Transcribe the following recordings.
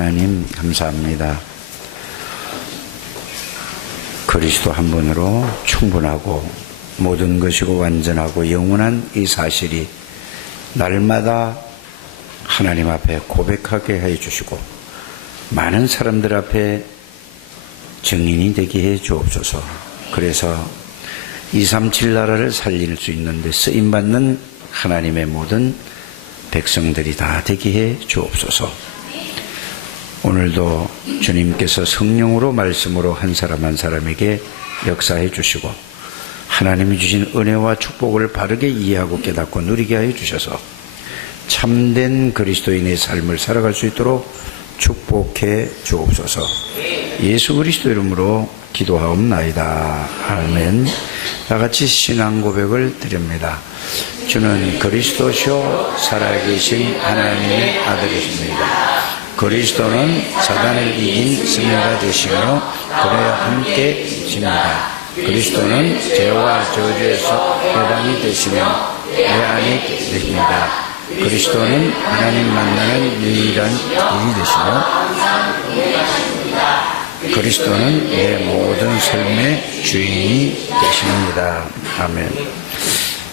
하나님 감사합니다. 그리스도 한 분으로 충분하고 모든 것이고 완전하고 영원한 이 사실이 날마다 하나님 앞에 고백하게 해주시고 많은 사람들 앞에 증인이 되게 해 주옵소서. 그래서 237 나라를 살릴 수 있는 데 쓰임받는 하나님의 모든 백성들이 다 되게 해 주옵소서. 오늘도 주님께서 성령으로 말씀으로 한 사람 한 사람에게 역사해 주시고 하나님이 주신 은혜와 축복을 바르게 이해하고 깨닫고 누리게 하여 주셔서 참된 그리스도인의 삶을 살아갈 수 있도록 축복해 주옵소서. 예수 그리스도 이름으로 기도하옵나이다. 아멘. 다 같이 신앙 고백을 드립니다. 주는 그리스도시요 살아계신 하나님의 아들이십니다. 그리스도는 사단을 이긴 승리가 되시며 그와 함께 계십니다. 그리스도는 죄와 저주에서 해방이 되시며 내 안에 계십니다. 그리스도는 하나님 만나는 유일한 길이 되시며 그리스도는 내 모든 삶의 주인이 되십니다. 아멘.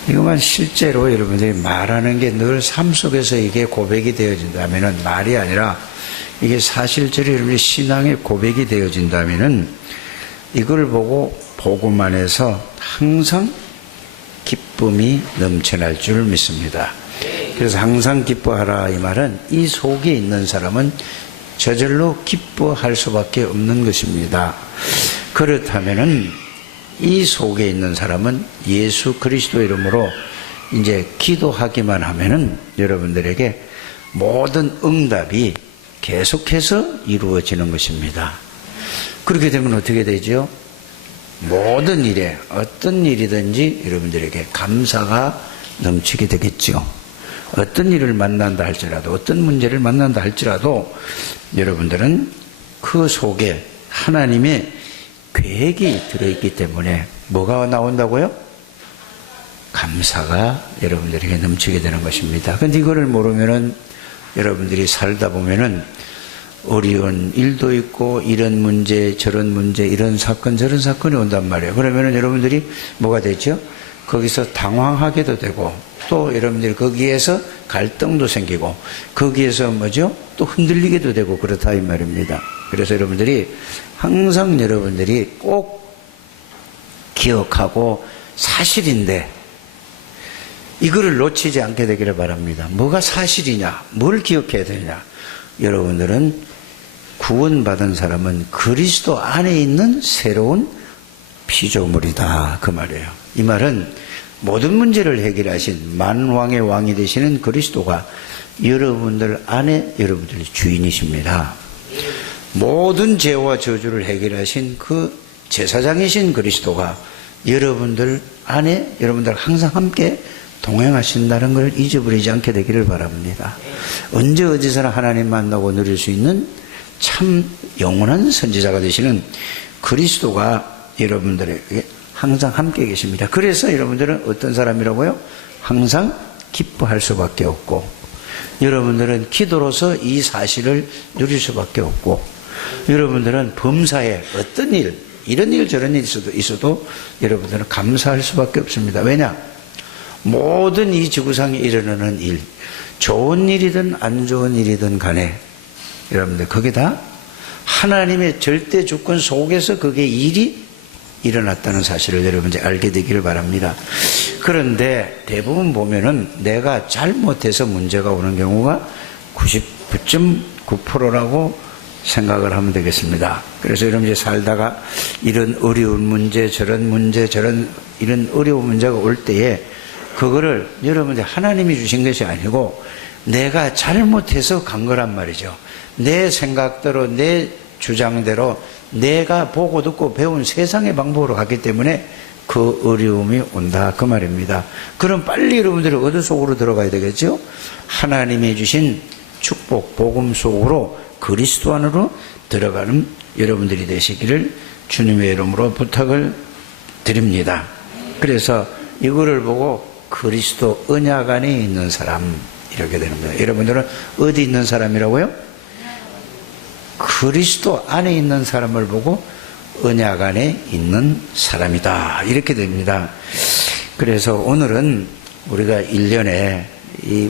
이것만 실제로 여러분들이 말하는 게 늘 삶 속에서 이게 고백이 되어진다면 말이 아니라 이게 사실적으로 여러분의 신앙의 고백이 되어진다면 이걸 보고 복음 안에서 항상 기쁨이 넘쳐날 줄 믿습니다. 그래서 항상 기뻐하라 이 말은 이 속에 있는 사람은 저절로 기뻐할 수밖에 없는 것입니다. 그렇다면은 이 속에 있는 사람은 예수 그리스도 이름으로 이제 기도하기만 하면은 여러분들에게 모든 응답이 계속해서 이루어지는 것입니다. 그렇게 되면 어떻게 되죠? 모든 일에 어떤 일이든지 여러분들에게 감사가 넘치게 되겠죠. 어떤 일을 만난다 할지라도 어떤 문제를 만난다 할지라도 여러분들은 그 속에 하나님의 계획이 들어있기 때문에 뭐가 나온다고요? 감사가 여러분들에게 넘치게 되는 것입니다. 그런데 이거를 모르면은 여러분들이 살다 보면은 어려운 일도 있고 이런 문제 저런 문제 이런 사건 저런 사건이 온단 말이에요. 그러면은 여러분들이 뭐가 되죠? 거기서 당황하게도 되고 또 여러분들이 거기에서 갈등도 생기고 거기에서 뭐죠? 또 흔들리게도 되고 그렇다 이 말입니다. 그래서 여러분들이 항상 여러분들이 꼭 기억하고 사실인데 이거를 놓치지 않게 되기를 바랍니다. 뭐가 사실이냐? 뭘 기억해야 되냐? 여러분들은 구원받은 사람은 그리스도 안에 있는 새로운 피조물이다 그 말이에요. 이 말은 모든 문제를 해결하신 만왕의 왕이 되시는 그리스도가 여러분들 안에 여러분들의 주인이십니다. 모든 죄와 저주를 해결하신 그 제사장이신 그리스도가 여러분들 안에 여러분들 항상 함께 동행하신다는 걸 잊어버리지 않게 되기를 바랍니다. 언제 어디서나 하나님 만나고 누릴 수 있는 참 영원한 선지자가 되시는 그리스도가 여러분들에게 항상 함께 계십니다. 그래서 여러분들은 어떤 사람이라고요? 항상 기뻐할 수밖에 없고 여러분들은 기도로서 이 사실을 누릴 수밖에 없고 여러분들은 범사에 어떤 일 이런 일 저런 일 있어도 여러분들은 감사할 수밖에 없습니다. 왜냐? 모든 이 지구상에 일어나는 일 좋은 일이든 안 좋은 일이든 간에 여러분들 그게 다 하나님의 절대 주권 속에서 그게 일이 일어났다는 사실을 여러분들 알게 되기를 바랍니다. 그런데 대부분 보면은 내가 잘못해서 문제가 오는 경우가 99.9%라고 생각을 하면 되겠습니다. 그래서 여러분들 살다가 이런 어려운 문제 저런 이런 어려운 문제가 올 때에 그거를 여러분들 하나님이 주신 것이 아니고 내가 잘못해서 간 거란 말이죠. 내 생각대로 내 주장대로 내가 보고 듣고 배운 세상의 방법으로 갔기 때문에 그 어려움이 온다 그 말입니다. 그럼 빨리 여러분들이 어느 속으로 들어가야 되겠죠? 하나님이 주신 축복 복음 속으로 그리스도 안으로 들어가는 여러분들이 되시기를 주님의 이름으로 부탁을 드립니다. 그래서 이거를 보고 그리스도 언약 안에 있는 사람 이렇게 되는 거예요. 여러분들은 어디 있는 사람이라고요? 그리스도 안에 있는 사람을 보고 언약 안에 있는 사람이다. 이렇게 됩니다. 그래서 오늘은 우리가 1년에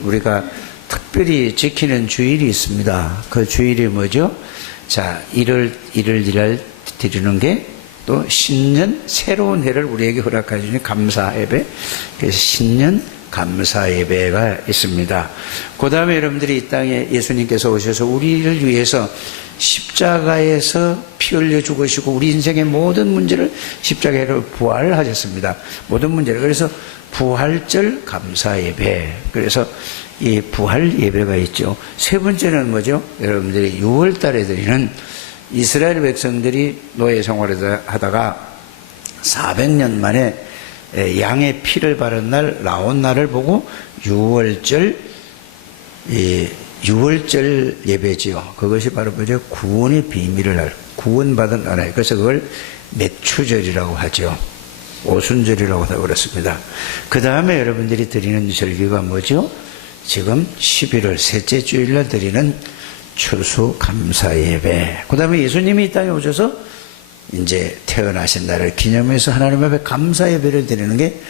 우리가 특별히 지키는 주일이 있습니다. 그 주일이 뭐죠? 자, 1월 1일 드리는 게 또 신년 새로운 해를 우리에게 허락해 주신 감사 예배. 그래서 신년 감사 예배가 있습니다. 그 다음에 여러분들이 이 땅에 예수님께서 오셔서 우리를 위해서 십자가에서 피 흘려 죽으시고 우리 인생의 모든 문제를 십자가로 부활하셨습니다. 모든 문제를. 그래서 부활절 감사 예배. 그래서 이 부활 예배가 있죠. 세 번째는 뭐죠? 여러분들이 6월 달에 드리는 이스라엘 백성들이 노예 생활을 하다가 400년 만에 양의 피를 바른 날 나온 날을 보고 6월절 예배지요. 그것이 바로 뭐죠? 구원의 비밀을 알, 구원받은 나라예요. 그래서 그걸 맥추절이라고 하죠. 오순절이라고 하고 그렇습니다. 그 다음에 여러분들이 드리는 절기가 뭐죠? 지금 11월 셋째 주일날 드리는 추수감사 예배. 그 다음에 예수님이 이 땅에 오셔서 이제 태어나신 날을 기념해서 하나님 앞에 감사 예배를 드리는 게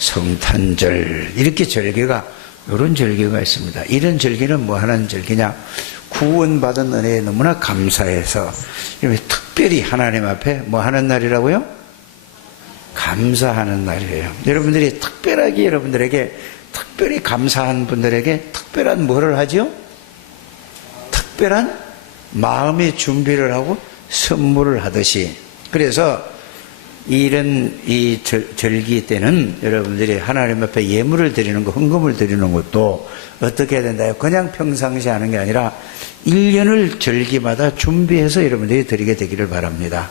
성탄절. 이렇게 절기가, 이런 절기가 있습니다. 이런 절기는 뭐 하는 절기냐? 구원받은 은혜에 너무나 감사해서 특별히 하나님 앞에 뭐 하는 날이라고요? 감사하는 날이에요. 여러분들이 특별하게 여러분들에게 특별히 감사한 분들에게 특별한 뭐를 하죠? 특별한 마음의 준비를 하고 선물을 하듯이. 그래서 이런 이 절기 때는 여러분들이 하나님 앞에 예물을 드리는 거, 헌금을 드리는 것도 어떻게 해야 된다요? 그냥 평상시 하는 게 아니라 1년을 절기마다 준비해서 여러분들이 드리게 되기를 바랍니다.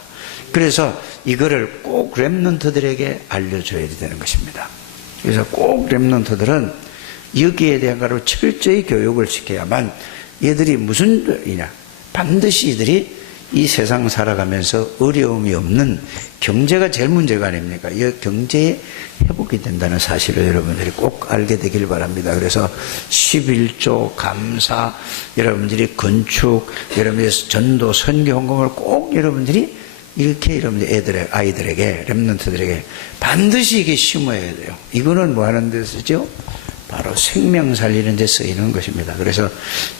그래서 이거를 꼭 렘넌트들에게 알려줘야 되는 것입니다. 그래서 꼭 렘넌트들은 여기에 대한 거로 철저히 교육을 시켜야만 얘들이 무슨 일이냐, 반드시 이들이 이 세상 살아가면서 어려움이 없는, 경제가 제일 문제가 아닙니까? 이 경제에 회복이 된다는 사실을 여러분들이 꼭 알게 되길 바랍니다. 그래서 11조 감사, 여러분들이 건축, 여러분들이 전도, 선교, 헌금을 꼭 여러분들이 이렇게 여러분들 아이들에게, 렘넌트들에게 반드시 이게 심어야 돼요. 이거는 뭐 하는 데 쓰죠? 바로 생명 살리는 데 쓰이는 것입니다. 그래서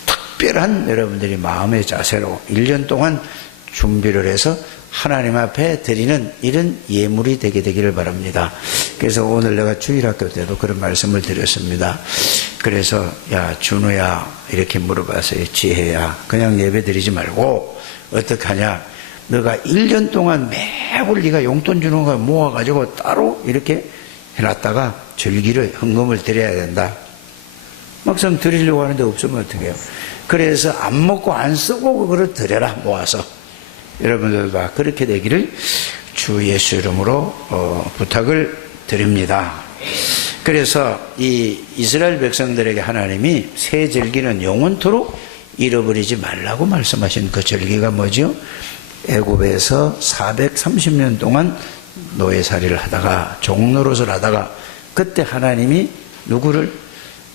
특별한 여러분들이 마음의 자세로 1년 동안 준비를 해서 하나님 앞에 드리는 이런 예물이 되기를 바랍니다. 그래서 오늘 내가 주일학교 때도 그런 말씀을 드렸습니다. 그래서 야 준우야 이렇게 물어봤어요. 지혜야 그냥 예배 드리지 말고 어떻게 하냐, 너가 1년 동안 매월 네가 용돈 주는 거 모아가지고 따로 이렇게 해놨다가 절기를 헌금을 드려야 된다. 막상 드리려고 하는데 없으면 어떻게 해요? 그래서 안 먹고 안 쓰고 그거를 드려라, 모아서. 여러분들도 그렇게 되기를 주 예수 이름으로 부탁을 드립니다. 그래서 이 이스라엘 백성들에게 하나님이 새 절기는 영원토록 잃어버리지 말라고 말씀하신 그 절기가 뭐죠? 애굽에서 430년 동안 노예살이를 하다가 종노릇을 하다가 그때 하나님이 누구를,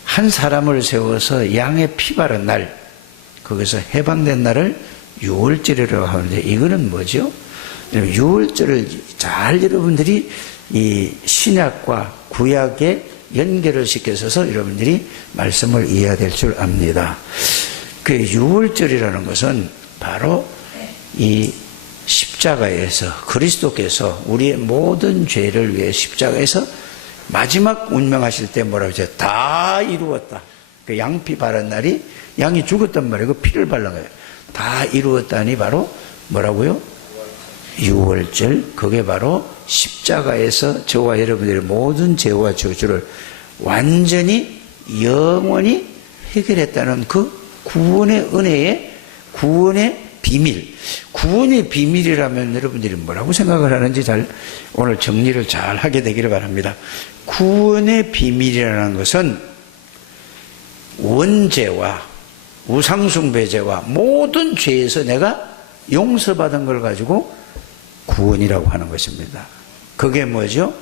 한 사람을 세워서 양의 피 바른 날, 거기서 해방된 날을 6월절이라고 하는데, 이거는 뭐죠? 6월절을 잘 여러분들이 이 신약과 구약에 연결을 시켜서 여러분들이 말씀을 이해해야 될 줄 압니다. 그 6월절이라는 것은 바로 이 십자가에서 그리스도께서 우리의 모든 죄를 위해 십자가에서 마지막 운명하실 때 뭐라고 하죠? 다 이루었다. 그 양피 바른 날이, 양이 죽었단 말이에요. 그 피를 발른 거예요. 다 이루었다니 바로 뭐라고요? 6월절. 그게 바로 십자가에서 저와 여러분들의 모든 죄와 저주를 완전히 영원히 해결했다는 그 구원의 은혜의, 구원의 비밀. 구원의 비밀이라면 여러분들이 뭐라고 생각을 하는지 잘 오늘 정리를 잘 하게 되기를 바랍니다. 구원의 비밀이라는 것은 원죄와 우상숭배죄와 모든 죄에서 내가 용서받은 걸 가지고 구원이라고 하는 것입니다. 그게 뭐죠?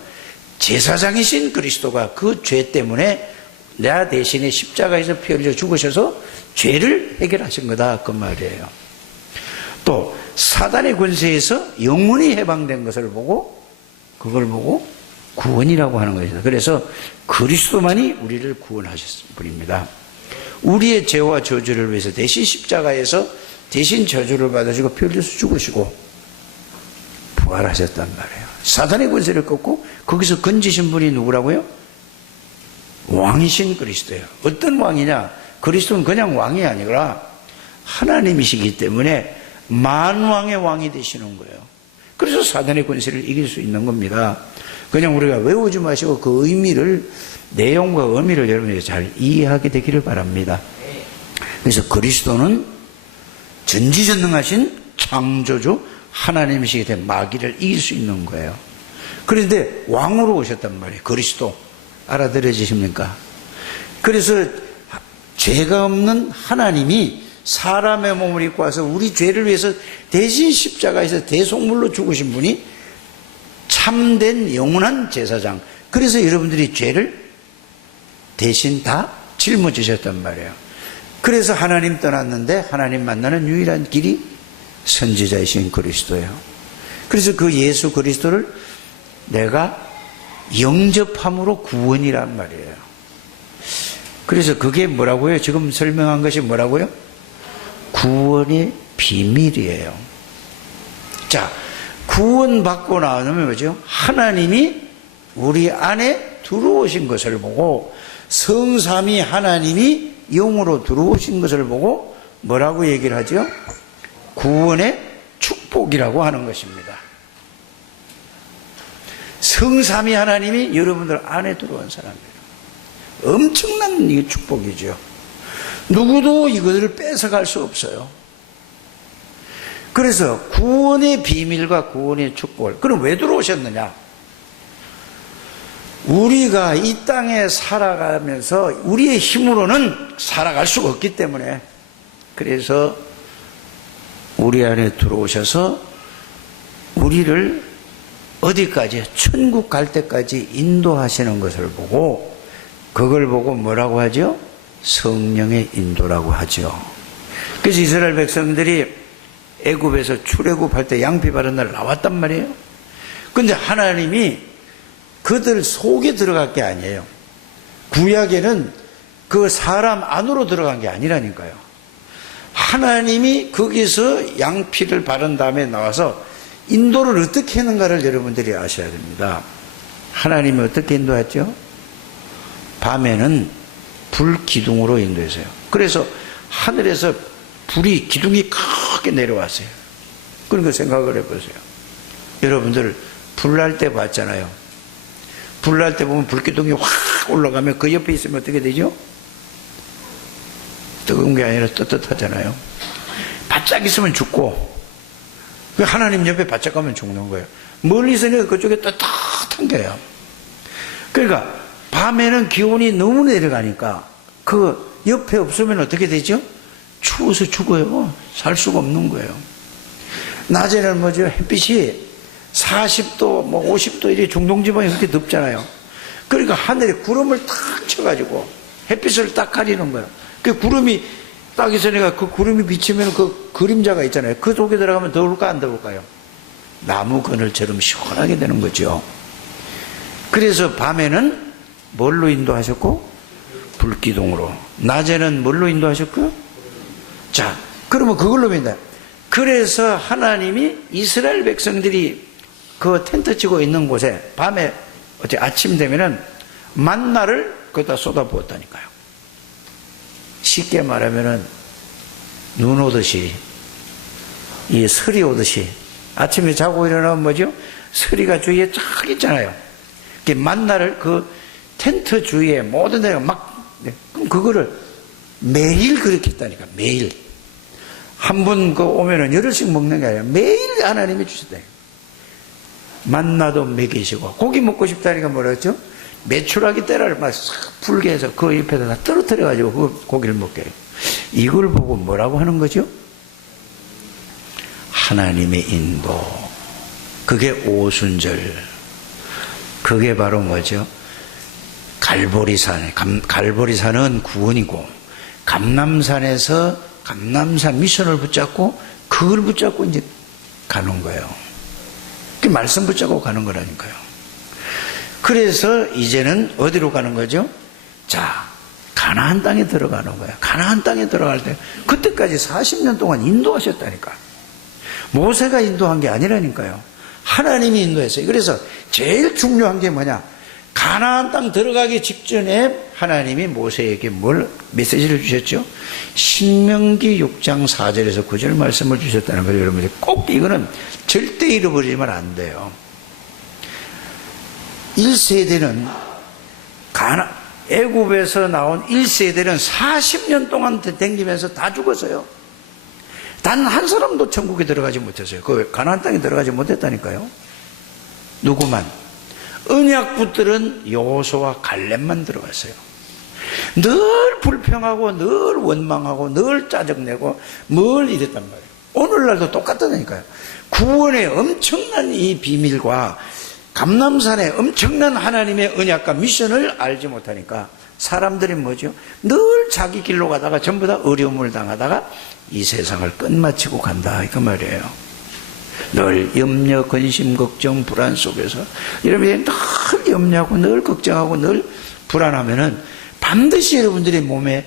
제사장이신 그리스도가 그 죄 때문에 나 대신에 십자가에서 피 흘려 죽으셔서 죄를 해결하신 거다, 그 말이에요. 또 사단의 권세에서 영원히 해방된 것을 보고 그걸 보고 구원이라고 하는 것이다. 그래서 그리스도만이 우리를 구원하셨을 뿐입니다. 우리의 죄와 저주를 위해서 대신 십자가에서 대신 저주를 받으시고 피 흘려서 죽으시고 부활하셨단 말이에요. 사단의 권세를 꺾고 거기서 건지신 분이 누구라고요? 왕이신 그리스도예요. 어떤 왕이냐? 그리스도는 그냥 왕이 아니라 하나님이시기 때문에 만왕의 왕이 되시는 거예요. 그래서 사단의 권세를 이길 수 있는 겁니다. 그냥 우리가 외우지 마시고 그 의미를, 내용과 의미를 여러분이 잘 이해하게 되기를 바랍니다. 그래서 그리스도는 전지전능하신 창조주 하나님이시기 때문에 마귀를 이길 수 있는 거예요. 그런데 왕으로 오셨단 말이에요. 그리스도. 알아들어지십니까? 그래서 죄가 없는 하나님이 사람의 몸을 입고 와서 우리 죄를 위해서 대신 십자가에서 대속물로 죽으신 분이 참된 영원한 제사장. 그래서 여러분들이 죄를 대신 다 짊어지셨단 말이에요. 그래서 하나님 떠났는데 하나님 만나는 유일한 길이 선지자이신 그리스도예요. 그래서 그 예수 그리스도를 내가 영접함으로 구원이란 말이에요. 그래서 그게 뭐라고요? 지금 설명한 것이 뭐라고요? 구원의 비밀이에요. 자, 구원받고 나오면 뭐죠? 하나님이 우리 안에 들어오신 것을 보고 성삼위 하나님이 영으로 들어오신 것을 보고 뭐라고 얘기를 하죠? 구원의 축복이라고 하는 것입니다. 성삼위 하나님이 여러분들 안에 들어온 사람이에요. 엄청난 이 축복이죠. 누구도 이것을 뺏어갈 수 없어요. 그래서 구원의 비밀과 구원의 축복을, 그럼 왜 들어오셨느냐? 우리가 이 땅에 살아가면서 우리의 힘으로는 살아갈 수가 없기 때문에, 그래서 우리 안에 들어오셔서 우리를 어디까지, 천국 갈 때까지 인도하시는 것을 보고, 그걸 보고 뭐라고 하죠? 성령의 인도라고 하죠. 그래서 이스라엘 백성들이 애굽에서 출애굽할 때 양피 바른 날 나왔단 말이에요. 근데 하나님이 그들 속에 들어갈 게 아니에요. 구약에는 그 사람 안으로 들어간 게 아니라니까요. 하나님이 거기서 양피를 바른 다음에 나와서 인도를 어떻게 하는가를 여러분들이 아셔야 됩니다. 하나님이 어떻게 인도했죠? 밤에는 불 기둥으로 인도했어요. 그래서 하늘에서 불이, 기둥이 크게 내려왔어요. 그러니까 생각을 해보세요. 여러분들 불날 때 봤잖아요. 불날 때 보면 불기둥이 확 올라가면 그 옆에 있으면 어떻게 되죠? 뜨거운 게 아니라 떳떳하잖아요. 바짝 있으면 죽고, 하나님 옆에 바짝 가면 죽는 거예요. 멀리서는 그쪽에 떳떳한 거예요. 그러니까 밤에는 기온이 너무 내려가니까 그 옆에 없으면 어떻게 되죠? 추워서 죽어요. 살 수가 없는 거예요. 낮에는 뭐죠? 햇빛이 40도, 50도 이렇게 중동지방이 그렇게 덥잖아요. 그러니까 하늘에 구름을 탁 쳐가지고 햇빛을 딱 가리는 거예요. 그 구름이 딱 있으니까 그 구름이 비치면 그 그림자가 있잖아요. 그 속에 들어가면 더울까 안 더울까요? 나무 그늘처럼 시원하게 되는 거죠. 그래서 밤에는 뭘로 인도하셨고? 불기둥으로. 낮에는 뭘로 인도하셨고? 자, 그러면 그걸로 민다. 그래서 하나님이 이스라엘 백성들이 그 텐트 치고 있는 곳에 밤에 어째 아침 되면은 만나를 거기다 쏟아부었다니까요. 쉽게 말하면은 눈 오듯이, 이 서리 오듯이 아침에 자고 일어나면 뭐죠? 서리가 주위에 쫙 있잖아요. 그 만나를 그 텐트 주위에 모든 데가 막, 그럼 그거를 매일 그렇게 했다니까, 매일. 한 분 그 오면은 열흘씩 먹는 게 아니라 매일 하나님이 주셨다. 만나도 먹이시고, 고기 먹고 싶다니까 뭐라 했죠? 메추라기 때를 막 풀게 해서 그 옆에다 떨어뜨려가지고 그 고기를 먹게 해요. 이걸 보고 뭐라고 하는 거죠? 하나님의 인도. 그게 오순절. 그게 바로 뭐죠? 갈보리산. 갈보리산은 구원이고, 감람산에서 감람산 미션을 붙잡고 그걸 붙잡고 이제 가는 거예요. 그 말씀 붙잡고 가는 거라니까요. 그래서 이제는 어디로 가는 거죠? 자, 가나안 땅에 들어가는 거예요. 가나안 땅에 들어갈 때 그때까지 40년 동안 인도하셨다니까. 모세가 인도한 게 아니라니까요. 하나님이 인도했어요. 그래서 제일 중요한 게 뭐냐? 가나안 땅 들어가기 직전에 하나님이 모세에게 뭘 메시지를 주셨죠? 신명기 6장 4절에서 9절 말씀을 주셨다는 걸 여러분들 꼭 이거는 절대 잃어버리면 안 돼요. 1세대는 애굽에서 나온 1세대는 40년 동안 댕기면서 다 죽었어요. 단 한 사람도 천국에 들어가지 못했어요. 그 가나안 땅에 들어가지 못했다니까요. 누구만? 언약붙들은 여호수아와 갈렙만 들어갔어요. 늘 불평하고 늘 원망하고 늘 짜증내고 뭘 이랬단 말이에요. 오늘날도 똑같다니까요. 구원의 엄청난 이 비밀과 감람산의 엄청난 하나님의 언약과 미션을 알지 못하니까 사람들이 뭐죠? 늘 자기 길로 가다가 전부 다 어려움을 당하다가 이 세상을 끝마치고 간다 그 말이에요. 늘 염려, 근심, 걱정, 불안 속에서 여러분이 늘 염려하고 늘 걱정하고 늘 불안하면은 반드시 여러분들의 몸에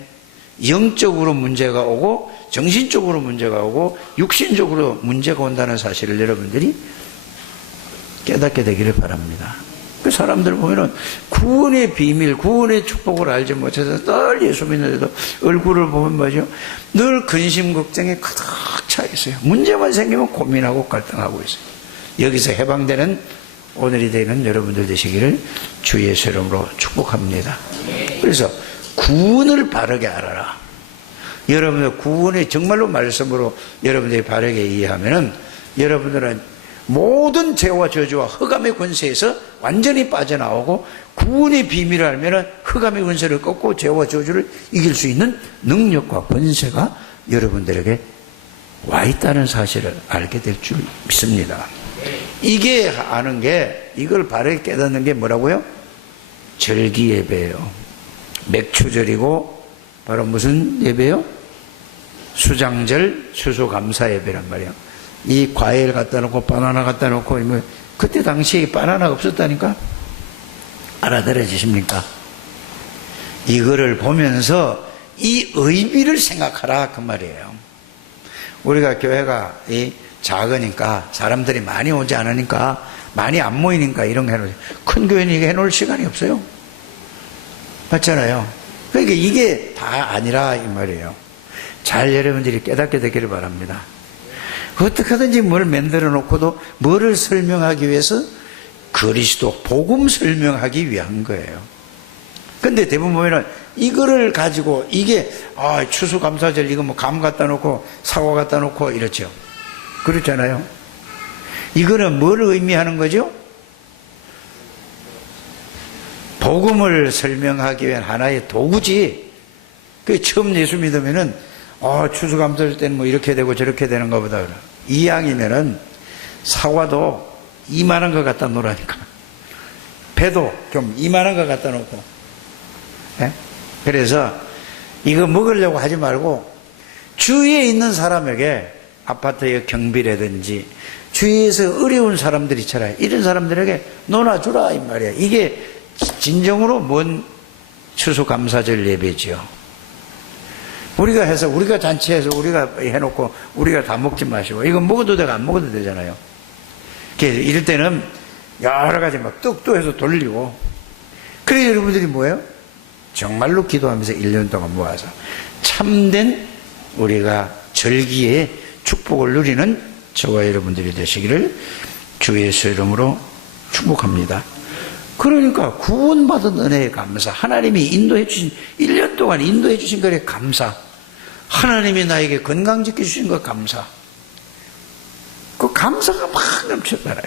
영적으로 문제가 오고 정신적으로 문제가 오고 육신적으로 문제가 온다는 사실을 여러분들이 깨닫게 되기를 바랍니다. 그 사람들 보면은 구원의 비밀, 구원의 축복을 알지 못해서 늘 예수 믿는데도 얼굴을 보면 뭐죠? 늘 근심, 걱정에 가득 차 있어요. 문제만 생기면 고민하고 갈등하고 있어요. 여기서 해방되는 오늘이 되는 여러분들 되시기를 주 예수 이름으로 축복합니다. 그래서 구원을 바르게 알아라. 여러분들 구원의 정말로 말씀으로 여러분들이 바르게 이해하면은 여러분들은 모든 죄와 저주와 흑암의 권세에서 완전히 빠져나오고 구원의 비밀을 알면 흑암의 권세를 꺾고 죄와 저주를 이길 수 있는 능력과 권세가 여러분들에게 와 있다는 사실을 알게 될 줄 믿습니다. 이게 아는 게, 이걸 바르게 깨닫는 게 뭐라고요? 절기 예배예요. 맥추절이고 바로 무슨 예배요? 수장절 추수감사 예배란 말이에요. 이 과일 갖다 놓고 바나나 갖다 놓고 뭐 그때 당시에 바나나가 없었다니까. 알아들어지십니까? 이거를 보면서 이 의미를 생각하라 그 말이에요. 우리가 교회가 작으니까 사람들이 많이 오지 않으니까 많이 안 모이니까 이런 거 해놓지. 큰 교회는 이게 해놓을 시간이 없어요. 맞잖아요. 그러니까 이게 다 아니라 이 말이에요. 잘 여러분들이 깨닫게 되기를 바랍니다. 어떻게든지 뭘 만들어 놓고도 뭐를 설명하기 위해서? 그리스도 복음 설명하기 위한 거예요. 근데 대부분 보면은 이거를 가지고 이게 추수감사절 이거 뭐 감 갖다 놓고 사과 갖다 놓고 이렇죠. 그렇잖아요. 이거는 뭘 의미하는 거죠? 복음을 설명하기 위한 하나의 도구지. 그 처음 예수 믿으면은 추수감사절 때는 뭐 이렇게 되고 저렇게 되는가 보다. 이왕이면은 사과도 이만한 거 갖다 놓으라니까. 배도 좀 이만한 거 갖다 놓고. 예? 그래서 이거 먹으려고 하지 말고 주위에 있는 사람에게 아파트의 경비라든지 주위에서 어려운 사람들 있잖아요. 이런 사람들에게 놓아주라 이 말이에요. 이게 진정으로 뭔 추수감사절 예배지요. 우리가 해서 우리가 잔치해서 우리가 해놓고 우리가 다 먹지 마시고 이거 먹어도 되고 안 먹어도 되잖아요. 이럴 때는 여러 가지 막 떡도 해서 돌리고. 그래 여러분들이 뭐예요? 정말로 기도하면서 1년 동안 모아서 참된 우리가 절기의 축복을 누리는 저와 여러분들이 되시기를 주 예수 이름으로 축복합니다. 그러니까 구원받은 은혜에 감사, 하나님이 인도해 주신 1년 동안 인도해 주신 것에 감사, 하나님이 나에게 건강 지켜주신 것 감사, 그 감사가 막 넘쳐나요.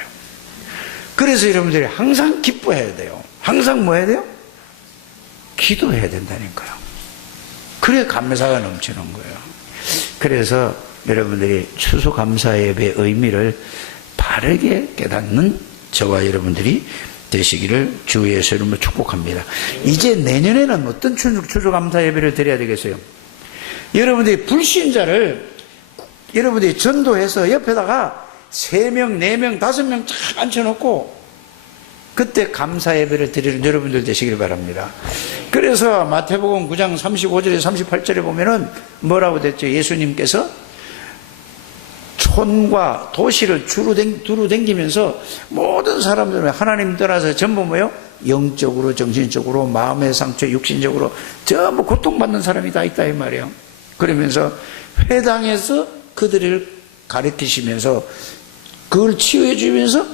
그래서 여러분들이 항상 기뻐해야 돼요. 항상 뭐 해야 돼요? 기도해야 된다니까요. 그래 감사가 넘치는 거예요. 그래서 여러분들이 추수감사 예배의 의미를 바르게 깨닫는 저와 여러분들이 되시기를 주 예수 이름으로 축복합니다. 이제 내년에는 어떤 추수감사 예배를 드려야 되겠어요? 여러분들이 불신자를 여러분들이 전도해서 옆에다가 3명, 4명, 5명 쫙 앉혀놓고 그때 감사 예배를 드리는 여러분들 되시길 바랍니다. 그래서 마태복음 9장 35절에 38절에 보면은 뭐라고 됐죠? 예수님께서 촌과 도시를 두루 댕기면서 모든 사람들은 하나님 떠나서 전부 뭐요? 영적으로, 정신적으로, 마음의 상처, 육신적으로 전부 고통받는 사람이 다 있다 이 말이에요. 그러면서 회당에서 그들을 가르치시면서 그걸 치유해 주면서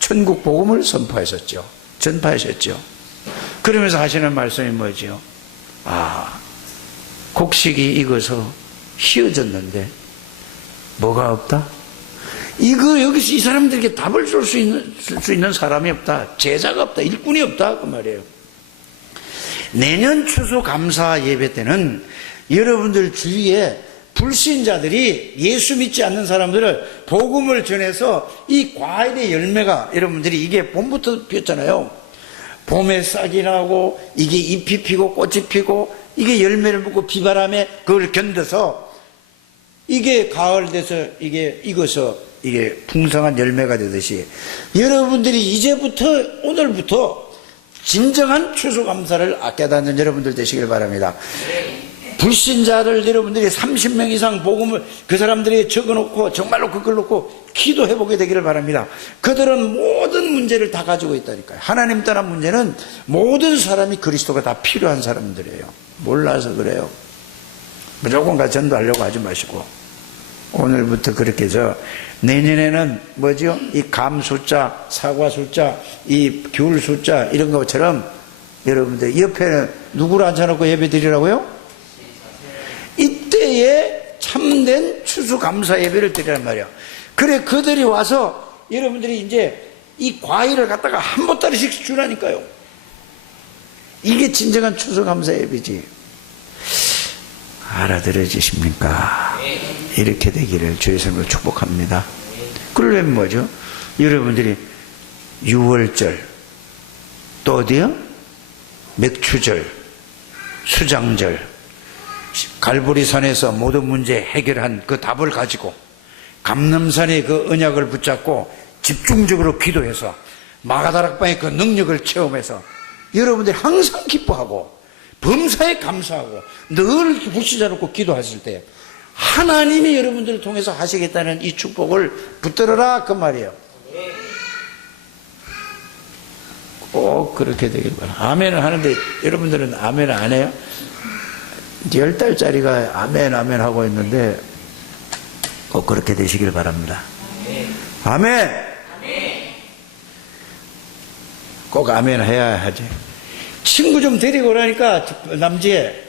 천국 복음을 선포하셨죠. 전파하셨죠. 그러면서 하시는 말씀이 뭐죠? 곡식이 익어서 휘어졌는데 뭐가 없다? 이거 여기서 이 사람들에게 답을 줄 수 있는 사람이 없다. 제자가 없다. 일꾼이 없다. 그 말이에요. 내년 추수 감사 예배 때는 여러분들 주위에 불신자들이 예수 믿지 않는 사람들을 복음을 전해서 이 과일의 열매가 여러분들이 이게 봄부터 피었잖아요. 봄에 싹이 나고 이게 잎이 피고 꽃이 피고 이게 열매를 맺고 비바람에 그걸 견뎌서 이게 가을 돼서 이게 익어서 이게 풍성한 열매가 되듯이 여러분들이 이제부터 오늘부터 진정한 추수감사를 깨닫는 여러분들 되시길 바랍니다. 불신자를 여러분들이 30명 이상 복음을 그 사람들이 적어놓고 정말로 그걸 놓고 기도해보게 되기를 바랍니다. 그들은 모든 문제를 다 가지고 있다니까요. 하나님 떠난 문제는 모든 사람이 그리스도가 다 필요한 사람들이에요. 몰라서 그래요. 무조건 가 전도하려고 하지 마시고 오늘부터 그렇게 해서 내년에는 뭐죠? 이 감 숫자, 사과 숫자, 이 귤 숫자 이런 것처럼 여러분들 옆에는 누구를 앉혀놓고 예배 드리라고요? 이때에 참된 추수감사 예배를 드리란 말이야. 그래 그들이 와서 여러분들이 이제 이 과일을 갖다가 한 보따리씩 주라니까요. 이게 진정한 추수감사 예배지. 알아들어지십니까? 이렇게 되기를 주의 이름으로 축복합니다. 그러려면 뭐죠? 여러분들이 6월절 또 어디요? 맥추절, 수장절, 갈보리산에서 모든 문제 해결한 그 답을 가지고 감람산의 그 언약을 붙잡고 집중적으로 기도해서 마가다락방의 그 능력을 체험해서 여러분들이 항상 기뻐하고 범사에 감사하고 늘 불신자 놓고 기도하실 때 하나님이 여러분들을 통해서 하시겠다는 이 축복을 붙들어라 그 말이에요. 꼭 그렇게 되길 바랍니다. 아멘을 하는데 여러분들은 아멘을 안 해요? 10달짜리가 아멘 아멘 하고 있는데 꼭 그렇게 되시길 바랍니다. 아멘! 꼭 아멘 해야 하지. 친구 좀 데리고 오라니까 남지에.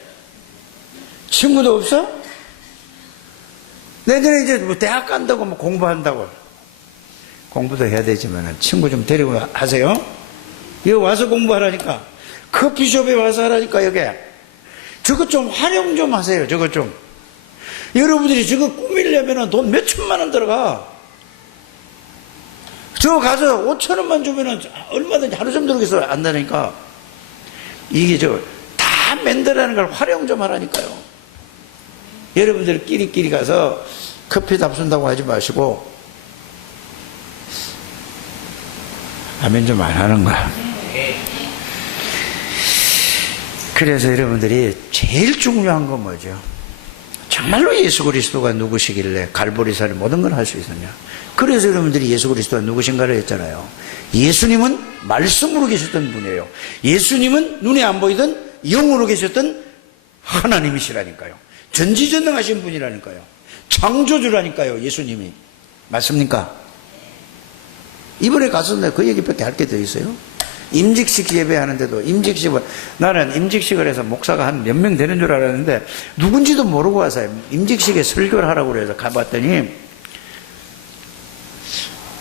친구도 없어? 내년에 이제 뭐 대학 간다고 뭐 공부한다고. 공부도 해야 되지만 친구 좀 데리고 하세요. 여기 와서 공부하라니까. 커피숍에 와서 하라니까 여기. 저것 좀 활용 좀 하세요. 저것 좀. 여러분들이 저거 꾸미려면 돈 몇 천만 원 들어가. 저 가서 5천 원만 주면 얼마든지 하루 좀 들어가서 안다니까. 이게 다 만들라는 걸 활용 좀 하라니까요. 여러분들 끼리끼리 가서 커피 답순다고 하지 마시고 아멘 좀 안 하는 거야. 그래서 여러분들이 제일 중요한 건 뭐죠? 정말로 예수 그리스도가 누구시길래 갈보리산에 모든 걸 할 수 있었냐? 그래서 여러분들이 예수 그리스도가 누구신가를 했잖아요. 예수님은 말씀으로 계셨던 분이에요. 예수님은 눈에 안 보이던 영으로 계셨던 하나님이시라니까요. 전지전능하신 분이라니까요. 창조주라니까요. 예수님이. 맞습니까? 이번에 가서 그 얘기밖에 할 게 더 있어요. 임직식 예배하는데도 나는 임직식을 해서 목사가 한 몇 명 되는 줄 알았는데 누군지도 모르고 와서 임직식에 설교를 하라고 그래서 가봤더니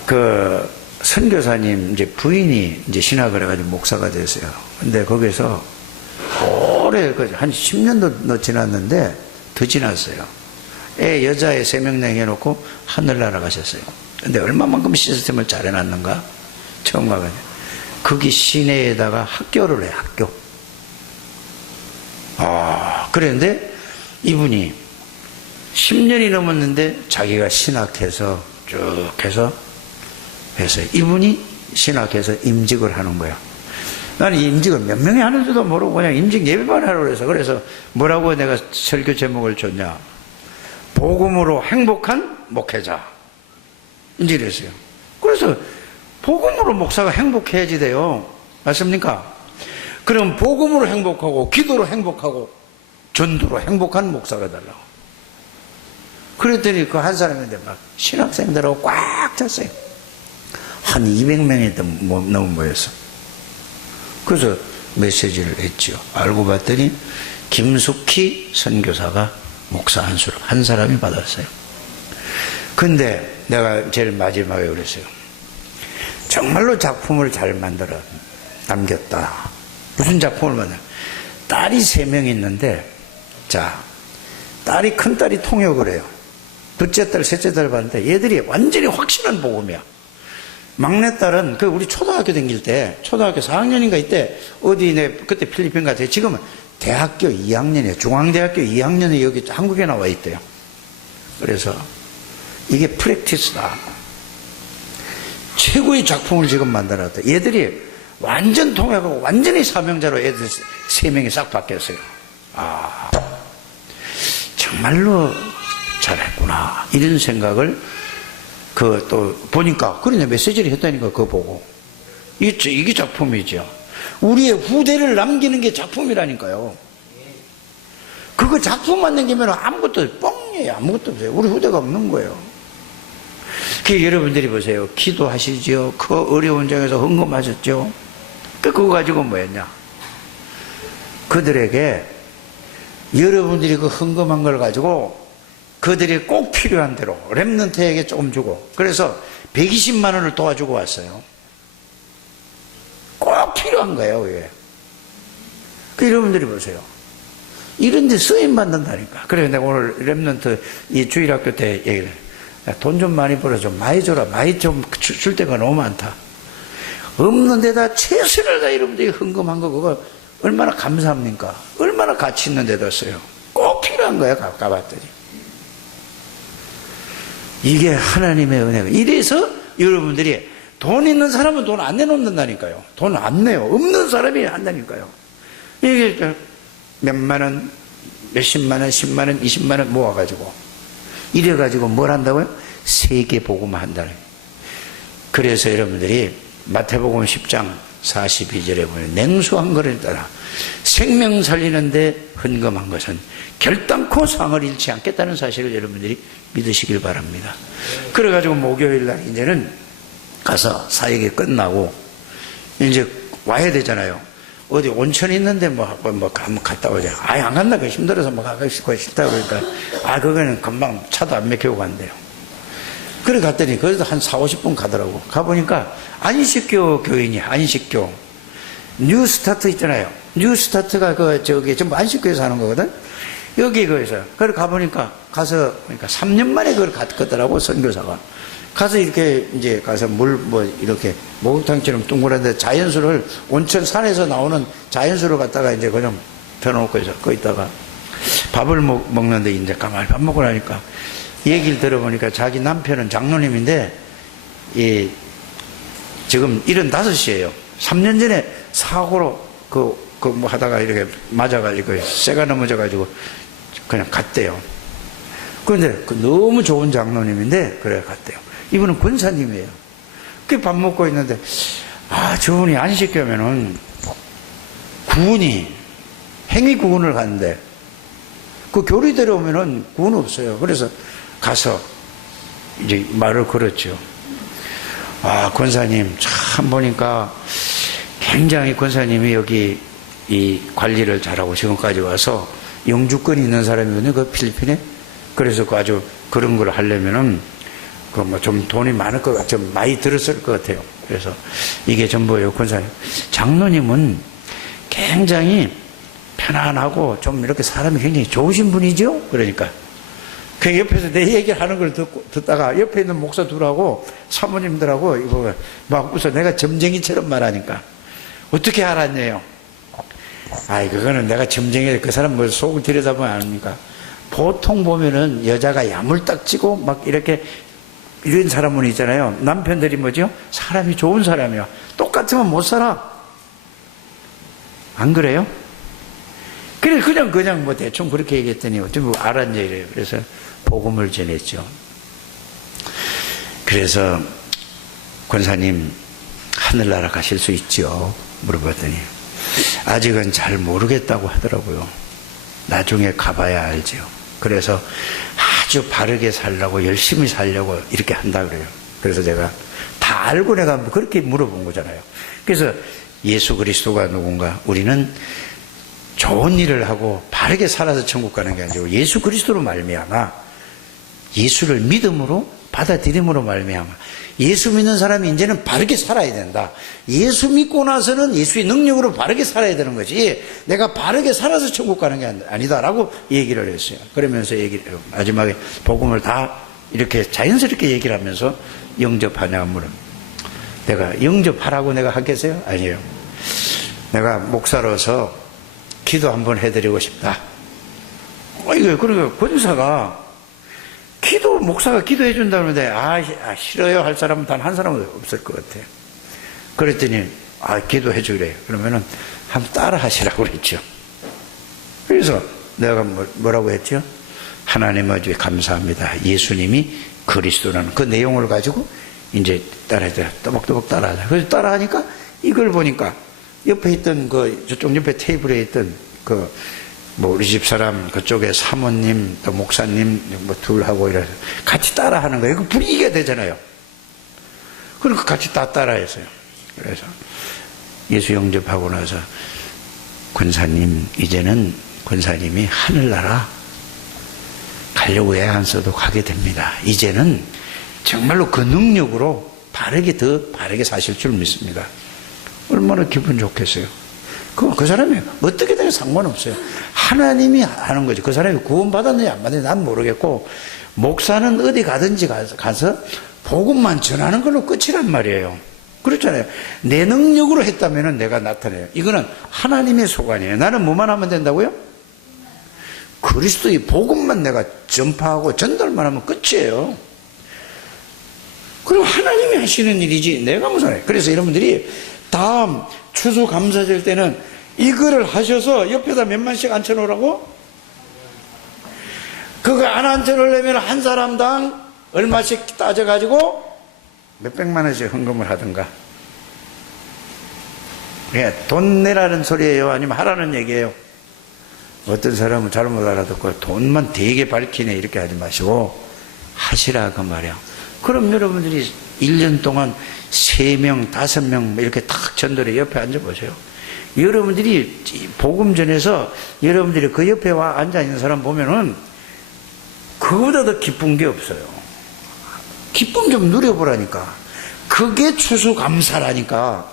그 선교사님 이제 부인이 이제 신학을 해가지고 목사가 됐어요. 근데 거기서 오래 한 10년도 지났는데 더 지났어요. 여자애 3명 해놓고 하늘나라 가셨어요. 근데 얼마만큼 시스템을 잘 해놨는가? 처음 가가지고. 거기 시내에다가 학교를 해요, 학교. 그랬는데 이분이 10년이 넘었는데 자기가 신학해서 쭉 해서 이분이 신학해서 임직을 하는 거야. 나는 임직을 몇 명이 하는지도 모르고 그냥 임직 예배만 하라고 그래서. 그래서 뭐라고 내가 설교 제목을 줬냐. 복음으로 행복한 목회자. 이제 이랬어요. 그래서 복음으로 목사가 행복해야지 돼요. 맞습니까? 그럼 복음으로 행복하고 기도로 행복하고 전도로 행복한 목사가 달라고. 그랬더니 그 한 사람인데 막 신학생들하고 꽉 찼어요. 한 200명이 넘은 모였어. 그래서 메시지를 했죠. 알고 봤더니 김숙희 선교사가 목사 한 사람이 받았어요. 근데 내가 제일 마지막에 그랬어요. 정말로 작품을 잘 만들어 남겼다. 무슨 작품을 만들어? 딸이 3명 있는데, 자, 큰딸이 통역을 해요. 둘째 딸, 셋째 딸 봤는데 얘들이 완전히 확실한 복음이야. 막내딸은 우리 초등학교 다닐 때, 초등학교 4학년인가 이때, 그때 필리핀 같아요. 지금은 대학교 2학년이에요. 중앙대학교 2학년이 여기 한국에 나와 있대요. 그래서 이게 프랙티스다. 최고의 작품을 지금 만들었다. 얘들이 완전 통역하고 완전히 사명자로 애들 3명이 싹 바뀌었어요. 아, 정말로 잘했구나. 이런 생각을 또 보니까, 그러네, 메시지를 했다니까, 그거 보고. 이게 작품이죠. 우리의 후대를 남기는 게 작품이라니까요. 그거 작품 만들기면 아무것도 뻥이에요. 아무것도 없어요. 우리 후대가 없는 거예요. 여러분들이 보세요. 기도하시죠. 그 어려운 장에서 헌금하셨죠. 그거 가지고 뭐였냐. 그들에게 여러분들이 그 헌금한 걸 가지고 그들이 꼭 필요한 대로 렘넌트에게 조금 주고, 그래서 120만 원을 도와주고 왔어요. 꼭 필요한 거예요. 그게. 여러분들이 보세요. 이런 데 쓰임 받는다니까. 그래서 내가 오늘 렘넌트 이 주일학교 때 얘기를 해요. 돈 좀 많이 벌어 좀 많이 줘라. 많이 좀 줄 때가 너무 많다. 없는 데다 최선을 다 여러분들이 헌금한 거 그거 얼마나 감사합니까? 얼마나 가치 있는 데다 써요. 꼭 필요한 거야. 가봤더니. 이게 하나님의 은혜가. 이래서 여러분들이 돈 있는 사람은 돈 안 내놓는다니까요. 돈 안 내요. 없는 사람이 한다니까요. 이게 몇만 원, 몇십만 원, 10만 원, 20만 원 모아가지고 이래가지고 뭘 한다고요? 세계 복음을 한다는 거예요. 그래서 여러분들이 마태복음 10장 42절에 보면 냉수한 것을 따라 생명 살리는데 헌금한 것은 결단코 상을 잃지 않겠다는 사실을 여러분들이 믿으시길 바랍니다. 그래가지고 목요일 날 이제는 가서 사역이 끝나고 이제 와야 되잖아요. 어디 온천 있는데 한번 갔다 오자. 안 간다. 그 힘들어서 가기 싫다. 그러니까, 그거는 금방 차도 안 막히고 간대요. 그래 갔더니, 거기서 한 40-50분 가더라고. 가보니까, 안식교 교인이야, 안식교. 뉴스타트 있잖아요. 뉴스타트가 전부 안식교에서 하는 거거든? 여기 거기서. 그래 가보니까, 그러니까 3년 만에 그걸 갔더라고, 선교사가. 가서 이렇게 이제 가서 이렇게 목욕탕처럼 둥그런데 자연수를 온천 산에서 나오는 자연수를 갖다가 이제 그냥 펴놓고 있어. 거기다가 밥을 먹는데 이제 가만히 밥 먹고 나니까 얘기를 들어보니까 자기 남편은 장로님인데 지금 75이에요. 3년 전에 사고로 뭐 하다가 이렇게 맞아가지고 쇠가 넘어져가지고 그냥 갔대요. 그런데 너무 좋은 장로님인데 그래 갔대요. 이분은 권사님이에요. 그 밥 먹고 있는데, 저분이 안식교면은 구원이, 행위 구원을 가는데, 그 교리대로 오면은 구원 없어요. 그래서 가서 이제 말을 걸었죠. 권사님, 참 보니까 굉장히 권사님이 여기 이 관리를 잘하고 지금까지 와서 영주권이 있는 사람이거든요. 그 필리핀에. 그래서 아주 그런 걸 하려면은 좀 돈이 많을 것 같아요. 좀 많이 들었을 것 같아요. 그래서 이게 전부예요, 권사님. 장로님은 굉장히 편안하고 좀 이렇게 사람이 굉장히 좋으신 분이죠? 그러니까. 그 옆에서 내 얘기를 하는 걸 듣다가 옆에 있는 목사 둘하고 사모님들하고 이거 막 웃어. 내가 점쟁이처럼 말하니까. 어떻게 알았네요? 그거는 내가 점쟁이, 그 사람 속을 들여다보면 아닙니까? 보통 보면은 여자가 야물딱지고 막 이렇게 이런 사람은 있잖아요. 남편들이 뭐죠? 사람이 좋은 사람이야. 똑같으면 못 살아. 안 그래요? 그래, 그냥 뭐 대충 그렇게 얘기했더니 어쩌면 알았냐 이래요. 그래서 복음을 전했죠. 그래서 권사님, 하늘나라 가실 수 있죠? 물어봤더니 아직은 잘 모르겠다고 하더라고요. 나중에 가봐야 알죠. 그래서 아주 바르게 살려고 열심히 살려고 이렇게 한다 그래요. 그래서 제가 다 알고 내가 그렇게 물어본 거잖아요. 그래서 예수 그리스도가 누군가, 우리는 좋은 일을 하고 바르게 살아서 천국 가는 게 아니고 예수 그리스도로 말미암아, 예수를 믿음으로 받아들임으로 말미암아, 예수 믿는 사람이 이제는 바르게 살아야 된다. 예수 믿고 나서는 예수의 능력으로 바르게 살아야 되는 거지, 내가 바르게 살아서 천국 가는 게 아니다라고 얘기를 했어요. 그러면서 마지막에 복음을 다 이렇게 자연스럽게 얘기를 하면서 영접하냐 물으면, 내가 영접하라고 내가 하겠어요? 아니에요. 내가 목사로서 기도 한번 해드리고 싶다. 이거 그러니까 권사가 목사가 기도해 준다는데, 싫어요 할 사람은 단 한 사람은 없을 것 같아요. 그랬더니, 기도해 주래요. 그러면은, 한번 따라 하시라고 그랬죠. 그래서 내가 뭐라고 했죠? 하나님 아버지 감사합니다. 예수님이 그리스도라는 그 내용을 가지고 이제 따라해야 돼. 또박또박 따라하자. 그래서 따라하니까 이걸 보니까 옆에 있던 저쪽 옆에 테이블에 있던 우리 집 사람, 그쪽에 사모님, 또 목사님, 둘하고 이래서 같이 따라하는 거예요. 그 분위기가 되잖아요. 그러니까 같이 다 따라했어요. 그래서 예수 영접하고 나서, 권사님, 이제는 권사님이 하늘나라 가려고 애 안 써도 가게 됩니다. 이제는 정말로 그 능력으로 더 바르게 사실 줄 믿습니다. 얼마나 기분 좋겠어요. 그 사람이 어떻게 되든 상관없어요. 하나님이 하는 거죠. 그 사람이 구원받았느냐 안 받았느냐 난 모르겠고, 목사는 어디 가든지 가서 복음만 전하는 걸로 끝이란 말이에요. 그렇잖아요. 내 능력으로 했다면 내가 나타내요. 이거는 하나님의 소관이에요. 나는 뭐만 하면 된다고요? 그리스도의 복음만 내가 전파하고 전달만 하면 끝이에요. 그리고 하나님이 하시는 일이지 내가 무슨 해. 그래서 여러분들이 다음 추수감사절 때는 이거를 하셔서 옆에다 몇만씩 앉혀놓으라고? 그거 안 앉혀놓으려면 한 사람당 얼마씩 따져가지고 몇백만 원씩 헌금을 하든가. 돈 내라는 소리예요? 아니면 하라는 얘기예요? 어떤 사람은 잘못 알아듣고 돈만 되게 밝히네 이렇게 하지 마시고 하시라 그 말이야. 그럼 여러분들이 1년 동안 3명, 5명 이렇게 탁 전도를 옆에 앉아보세요. 여러분들이 복음 전에서 여러분들이 그 옆에 와 앉아있는 사람 보면은 그거보다 더 기쁜 게 없어요. 기쁨 좀 누려보라니까. 그게 추수감사라니까.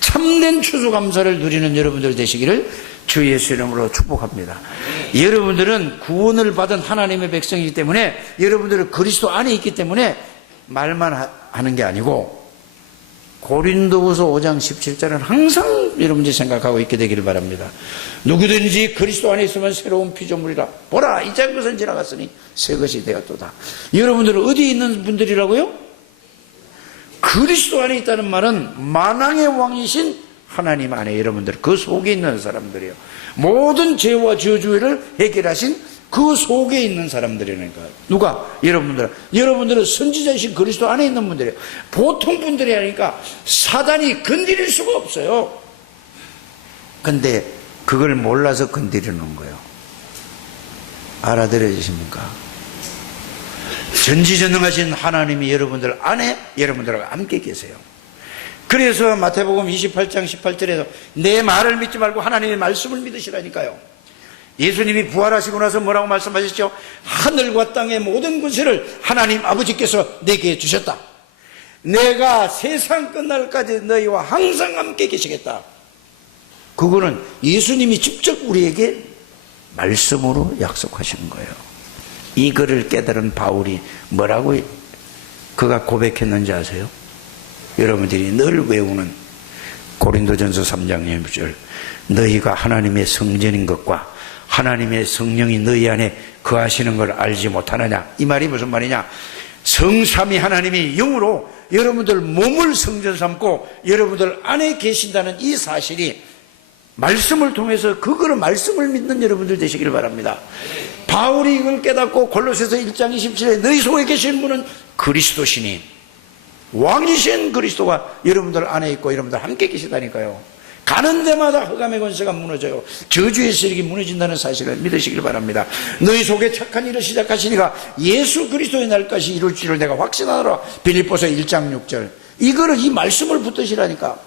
참된 추수감사를 누리는 여러분들 되시기를 주 예수 이름으로 축복합니다. 여러분들은 구원을 받은 하나님의 백성이기 때문에, 여러분들은 그리스도 안에 있기 때문에 말만 하는 게 아니고, 고린도후서 5장 17절은 항상 여러분들이 생각하고 있게 되기를 바랍니다. 누구든지 그리스도 안에 있으면 새로운 피조물이라. 보라, 이전 것은 지나갔으니 새 것이 되었도다. 여러분들은 어디에 있는 분들이라고요? 그리스도 안에 있다는 말은 만왕의 왕이신 하나님 안에 여러분들, 그 속에 있는 사람들이에요. 모든 죄와 저주를 해결하신 그 속에 있는 사람들이니까. 누가? 여러분들은 선지자이신 그리스도 안에 있는 분들이에요. 보통 분들이 아니니까 사단이 건드릴 수가 없어요. 근데 그걸 몰라서 건드리는 거예요. 알아들으십니까? 전지전능하신 하나님이 여러분들 안에 여러분들과 함께 계세요. 그래서 마태복음 28장 18절에서 내 말을 믿지 말고 하나님의 말씀을 믿으시라니까요. 예수님이 부활하시고 나서 뭐라고 말씀하셨죠? 하늘과 땅의 모든 권세를 하나님 아버지께서 내게 주셨다. 내가 세상 끝날까지 너희와 항상 함께 계시겠다. 그거는 예수님이 직접 우리에게 말씀으로 약속하시는 거예요. 이거를 깨달은 바울이 뭐라고 그가 고백했는지 아세요? 여러분들이 늘 외우는 고린도전서 3장 6절, 너희가 하나님의 성전인 것과 하나님의 성령이 너희 안에 거하시는 걸 알지 못하느냐. 이 말이 무슨 말이냐? 성삼위 하나님이 영으로 여러분들 몸을 성전 삼고 여러분들 안에 계신다는 이 사실이 말씀을 통해서 그거를 말씀을 믿는 여러분들 되시길 바랍니다. 바울이 이걸 깨닫고 골로새서 1장 27에 너희 속에 계신 분은 그리스도시니 왕이신 그리스도가 여러분들 안에 있고 여러분들 함께 계시다니까요. 가는 데마다 흑암의 권세가 무너져요. 저주의 세력이 무너진다는 사실을 믿으시길 바랍니다. 너희 속에 착한 일을 시작하시니가 예수 그리스도의 날까지 이룰 줄을 내가 확신하노라. 빌립보서 1장 6절. 이거를 이 말씀을 붙드시라니까.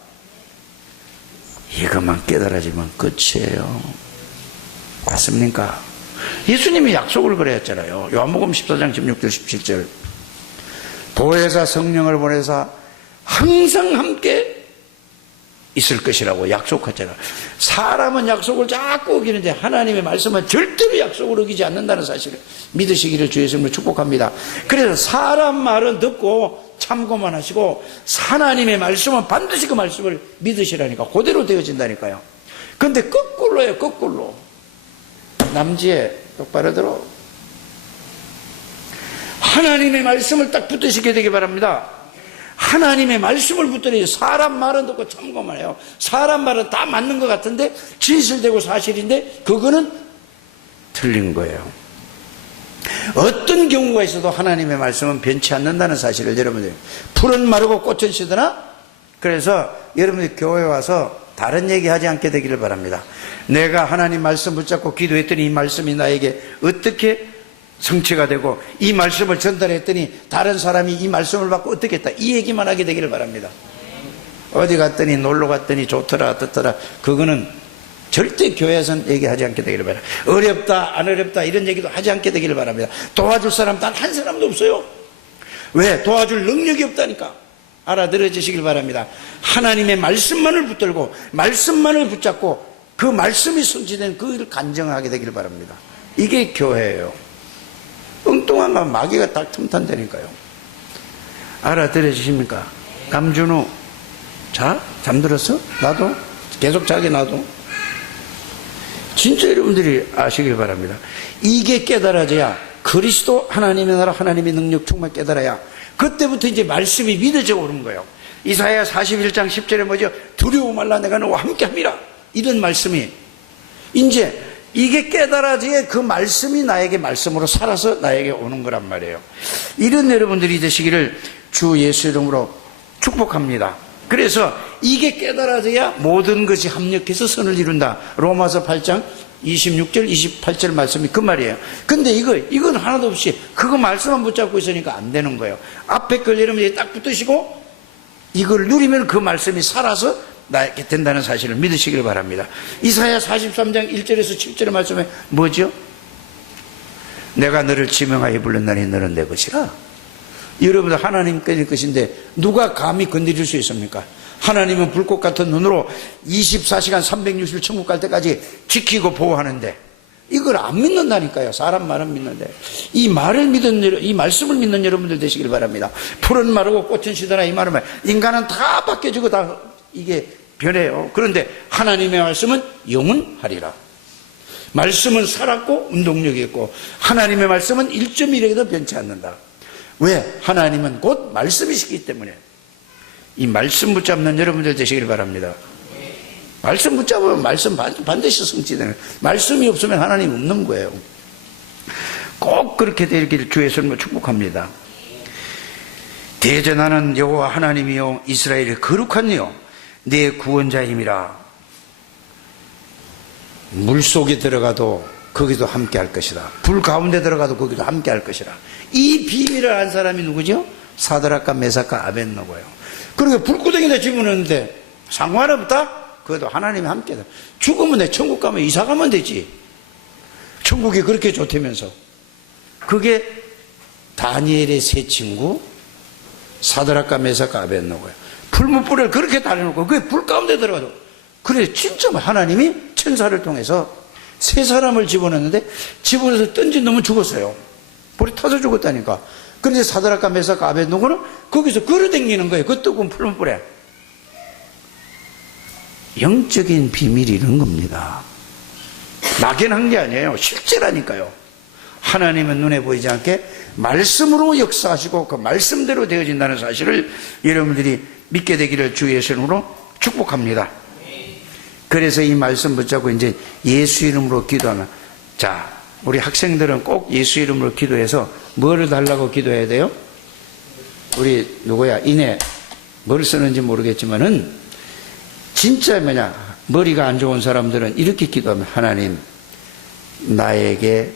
이것만 깨달아지면 끝이에요. 맞습니까? 예수님이 약속을 그랬잖아요. 요한복음 14장 16절 17절. 보혜사 성령을 보내사 항상 함께 있을 것이라고 약속했잖아요. 사람은 약속을 자꾸 어기는데 하나님의 말씀은 절대로 약속을 어기지 않는다는 사실을 믿으시기를 주의 이름으로 축복합니다. 그래서 사람 말은 듣고 참고만 하시고 하나님의 말씀은 반드시 그 말씀을 믿으시라니까. 그대로 되어진다니까요. 그런데 거꾸로예요. 거꾸로. 남지에 똑바로 들어. 하나님의 말씀을 딱 붙드시게 되기 바랍니다. 하나님의 말씀을 붙들어요. 사람 말은 듣고 참고만 해요. 사람 말은 다 맞는 것 같은데 진실되고 사실인데 그거는 틀린 거예요. 어떤 경우가 있어도 하나님의 말씀은 변치 않는다는 사실을 여러분들, 풀은 마르고 꽃은 시드나. 그래서 여러분들 교회에 와서 다른 얘기 하지 않게 되기를 바랍니다. 내가 하나님 말씀 붙잡고 기도했더니 이 말씀이 나에게 어떻게 성취가 되고 이 말씀을 전달했더니 다른 사람이 이 말씀을 받고 어떻게 했다, 이 얘기만 하게 되기를 바랍니다. 어디 갔더니 놀러 갔더니 좋더라 어떻더라, 그거는 절대 교회에서는 얘기하지 않게 되기를 바랍니다. 어렵다 안 어렵다 이런 얘기도 하지 않게 되기를 바랍니다. 도와줄 사람 단 한 사람도 없어요. 왜? 도와줄 능력이 없다니까. 알아들어주시길 바랍니다. 하나님의 말씀만을 붙들고 말씀만을 붙잡고 그 말씀이 성취된 그 일을 간증하게 되기를 바랍니다. 이게 교회예요. 엉뚱한 건 마귀가 딱 틈탄다니까요. 알아들어주십니까? 감준우, 자? 잠들었어? 나도? 계속 자기 나도? 진짜 여러분들이 아시길 바랍니다. 이게 깨달아져야 그리스도 하나님의 나라 하나님의 능력 충만 깨달아야 그때부터 이제 말씀이 믿어져 오는 거예요. 이사야 41장 10절에 뭐죠? 두려워 말라 내가 너와 함께함이라. 이런 말씀이 이제 이게 깨달아져야 그 말씀이 나에게 말씀으로 살아서 나에게 오는 거란 말이에요. 이런 여러분들이 되시기를 주 예수 이름으로 축복합니다. 그래서 이게 깨달아져야 모든 것이 합력해서 선을 이룬다. 로마서 8장 26절 28절 말씀이 그 말이에요. 근데 이건 하나도 없이 그거 말씀만 붙잡고 있으니까 안 되는 거예요. 앞에 걸 여러분들이 딱 붙으시고 이걸 누리면 그 말씀이 살아서 나에게 된다는 사실을 믿으시길 바랍니다. 이사야 43장 1절에서 7절의 말씀에 뭐죠? 내가 너를 지명하여 불렀나니 너는 내 것이라. 여러분들 하나님께의 것인데 누가 감히 건드릴 수 있습니까? 하나님은 불꽃 같은 눈으로 24시간 360일 천국 갈 때까지 지키고 보호하는데 이걸 안 믿는다니까요. 사람 말은 믿는데 이 말을 믿는, 이 말씀을 믿는 여러분들 되시길 바랍니다. 풀은 마르고 꽃은 시드나. 이 말은 인간은 다 바뀌어지고 다 이게 변해요. 그런데 하나님의 말씀은 영원하리라. 말씀은 살았고 운동력이 있고 하나님의 말씀은 1.1에도 변치 않는다. 왜? 하나님은 곧 말씀이시기 때문에. 이 말씀 붙잡는 여러분들 되시길 바랍니다. 말씀 붙잡으면 말씀 반드시 성취되는, 말씀이 없으면 하나님 없는 거예요. 꼭 그렇게 되기를 주의 이름으로 축복합니다. 대전하는 여호와 하나님이요 이스라엘의 거룩한 이요 내 구원자임이라. 물속에 들어가도 거기도 함께 할 것이다. 불 가운데 들어가도 거기도 함께 할 것이라. 이 비밀을 안 사람이 누구죠? 사드락과 메삭과 아벳노고요. 그러니까 불구덩이에다 집어넣는데 상관없다? 그것도 하나님이 함께다. 죽으면 내 천국 가면 이사 가면 되지. 천국이 그렇게 좋다면서. 그게 다니엘의 세 친구 사드락과 메삭과 아벳노고요. 풀무불을 그렇게 달아놓고 그게 불 가운데 들어가도. 그래 진짜 하나님이 천사를 통해서 세 사람을 집어넣는데 집어넣어서 던진 놈은 죽었어요. 불이 터져 죽었다니까. 그런데 사드락과 메삭과 아벳노고는 거기서 걸어다니는 거예요. 그 뜨거운 풀무불에. 영적인 비밀이 이런 겁니다. 막연한 게 아니에요. 실제라니까요. 하나님은 눈에 보이지 않게 말씀으로 역사하시고 그 말씀대로 되어진다는 사실을 여러분들이 믿게 되기를 주의 이름으로 축복합니다. 그래서 이 말씀 붙잡고 이제 예수 이름으로 기도하면, 자, 우리 학생들은 꼭 예수 이름으로 기도해서 뭐를 달라고 기도해야 돼요? 우리 누구야? 인해 뭘 쓰는지 모르겠지만은 진짜 머리가 안 좋은 사람들은 이렇게 기도하면, 하나님 나에게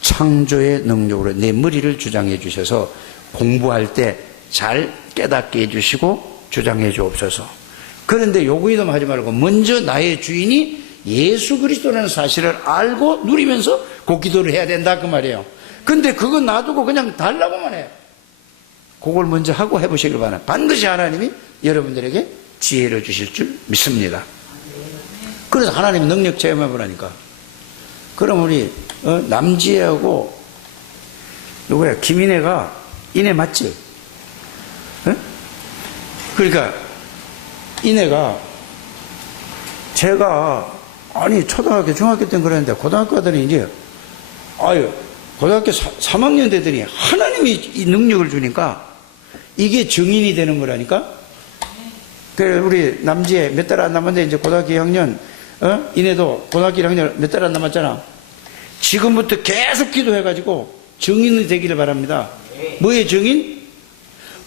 창조의 능력으로 내 머리를 주장해 주셔서 공부할 때 잘 깨닫게 해주시고 주장해 주옵소서. 그런데 요구이도 하지 말고 먼저 나의 주인이 예수 그리스도라는 사실을 알고 누리면서 그 기도를 해야 된다 그 말이에요. 근데 그거 놔두고 그냥 달라고만 해요. 그걸 먼저 하고 해보시길 바랍니다. 반드시 하나님이 여러분들에게 지혜를 주실 줄 믿습니다. 그래서 하나님 능력 체험해 보라니까. 그럼 우리 남지혜하고 누구야? 김인혜가 인혜 맞지? 에? 그러니까 인혜가 제가 초등학교 중학교 때는 그랬는데 고등학교 가더니 이제 고등학교 3학년 되더니 하나님이 이 능력을 주니까 이게 증인이 되는 거라니까. 그래 우리 남지혜 몇 달 안 남았는데 이제 고등학교 2학년 인혜도 고등학교 1학년 몇 달 안 남았잖아. 지금부터 계속 기도해가지고 증인이 되기를 바랍니다. 뭐의 증인?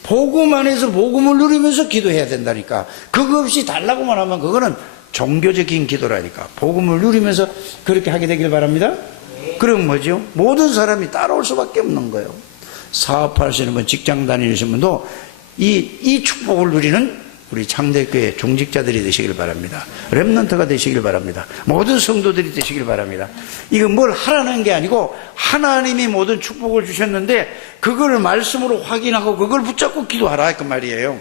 복음 안에서 복음을 누리면서 기도해야 된다니까. 그거 없이 달라고만 하면 그거는 종교적인 기도라니까. 복음을 누리면서 그렇게 하게 되길 바랍니다. 그럼 뭐죠? 모든 사람이 따라올 수밖에 없는 거예요. 사업하시는 분, 직장 다니시는 분도 이 축복을 누리는 우리 창대교회 종직자들이 되시길 바랍니다. 렘넌트가 되시길 바랍니다. 모든 성도들이 되시길 바랍니다. 이건 뭘 하라는 게 아니고 하나님이 모든 축복을 주셨는데 그걸 말씀으로 확인하고 그걸 붙잡고 기도하라 그 말이에요.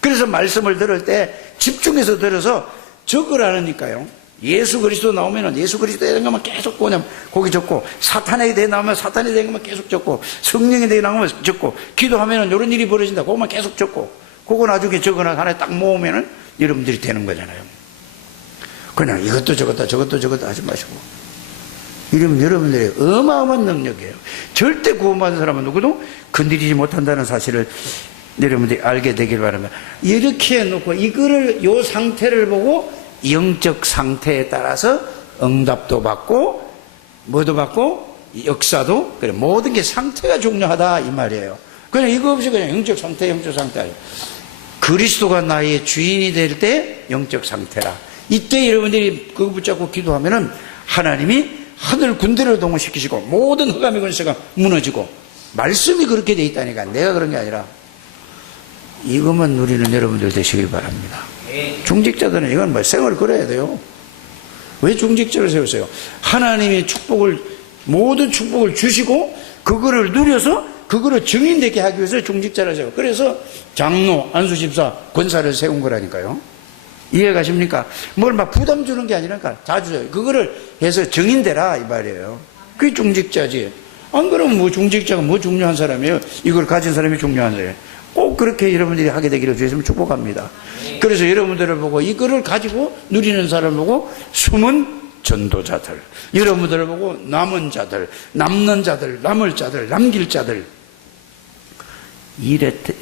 그래서 말씀을 들을 때 집중해서 들어서 적으라니까요. 예수 그리스도 나오면은 예수 그리스도에 대한 것만 계속 그냥 거기 적고, 사탄에 대해 나오면 사탄에 대한 것만 계속 적고, 성령에 대해 나오면 적고, 기도하면은 이런 일이 벌어진다 그것만 계속 적고, 그거 나중에 적어놔 하나에 딱 모으면은 여러분들이 되는 거잖아요. 그냥 이것도 저것도 하지 마시고. 이러면 여러분들의 어마어마한 능력이에요. 절대 구원받은 사람은 누구도 건드리지 못한다는 사실을 여러분들이 알게 되길 바랍니다. 이렇게 해놓고 이거를 요 상태를 보고 영적 상태에 따라서 응답도 받고 뭐도 받고 역사도, 그래 모든 게 상태가 중요하다 이 말이에요. 그냥 이거 없이 그냥 영적 상태 아니에요. 그리스도가 나의 주인이 될 때 영적 상태라. 이때 여러분들이 그거 붙잡고 기도하면은 하나님이 하늘 군대를 동원시키시고 모든 흑암의 권세가 무너지고, 말씀이 그렇게 돼 있다니까. 내가 그런 게 아니라 이것만 누리는 여러분들 되시길 바랍니다. 중직자들은 이건 생을 걸어야 돼요. 왜 중직자를 세우세요? 하나님의 축복을, 모든 축복을 주시고 그거를 누려서 그거를 증인되게 하기 위해서 중직자를 세워. 그래서 장로, 안수집사, 권사를 세운 거라니까요. 이해 가십니까? 뭘 막 부담 주는 게 아니라니까. 자주 그거를 해서 증인되라 이 말이에요. 그게 중직자지. 안 그러면 뭐 중직자가 뭐 중요한 사람이에요? 이걸 가진 사람이 중요한 사람이에요. 꼭 그렇게 여러분들이 하게 되기를 주시면 축복합니다. 그래서 여러분들을 보고 이거를 가지고 누리는 사람을 보고 숨은 전도자들, 여러분들을 보고 남은 자들, 남는 자들, 남을 자들, 남길 자들,